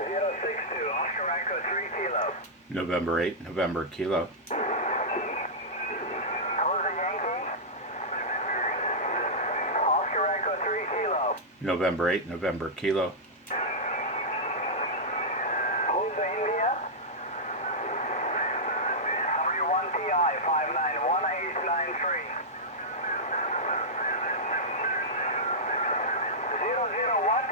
Oscar Echo 3 Kilo. November 8, November Kilo. Who's the Yankee? Oscar Echo 3 Kilo. November 8, November Kilo. Who's the India? W1TI 591893. 00 what?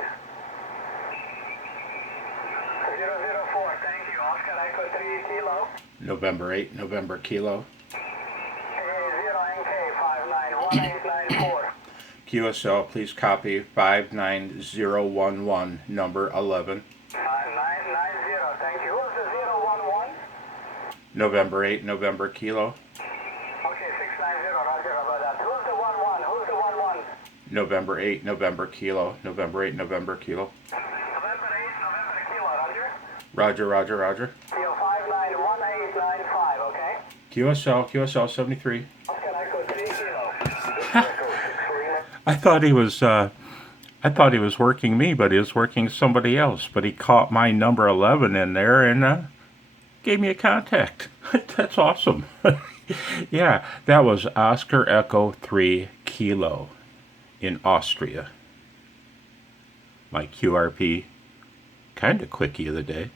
004, thank you. Oscar Echo 3 Kilo. November 8, November Kilo. KA0NK 591894. QSL, please copy 59011, number 11. 990, thank you. Who's the 011? November 8, November Kilo. Okay, 690, roger about that. Who's the 11? Who's the 11? November 8, November Kilo. November 8, November Kilo. November 8, November Kilo, roger. Roger, roger, roger. Kilo 591895, okay? QSL 73. Oscar Echo 3 Kilo. I thought he was working me, but he was working somebody else. But he caught my number 11 in there and gave me a contact. That's awesome. Yeah, that was Oscar Echo 3 Kilo in Austria. My QRP kind of quickie of the day.